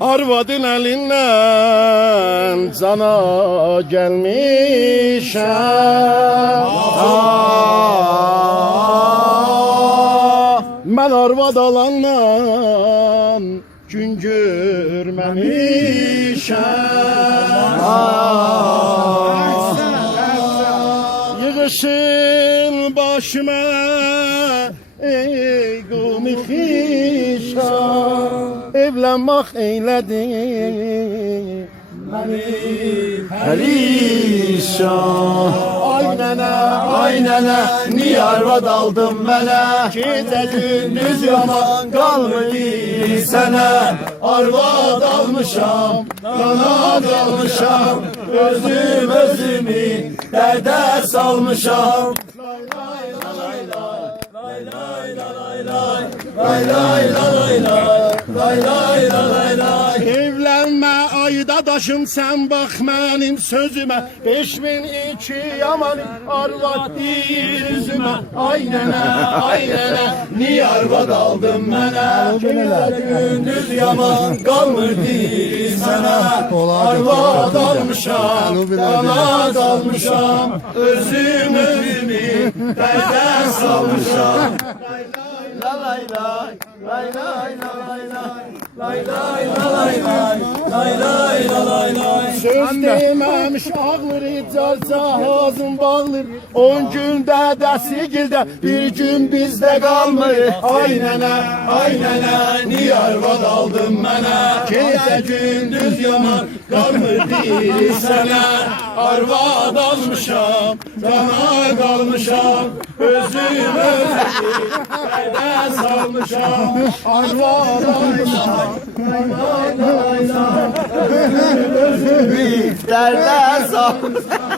Arvadın elinden cana gelmişəm. Ben arvad alandan gün görmemişəm. Yığışın başıma ey qumi xişan, evlenmek eyledi beni perişan. Ay nene, ay nene, niye arvad aldın mənə? Gecə gündüz yaman qalmır sənə. Arvad almışam, qanad almışam, özümü dərdə salmışam. Evlenme ayda daşım, sen bak benim sözüme. 5002 yaman arvad değil yüzüme. Ay nene, niye arvad aldın mənə? Gündüz yaman kalmırdı sana. Arvad almışam, kanat almışam, özümü dərdə salmışam. Lay lay lay lay lay lay lay lay lay lay lay. Söz dememiş ağlar icarca ağzın bağlar. 10 günde desigilde bir gün bizde kalmır. Ay nene, niye arvad aldın mənə? Gece gündüz yaman kalmır değil sana. Arvad almışam, cana kalmışam, özümü dərdə salmışam. Arvad almışam, özümü dərdə salmışam.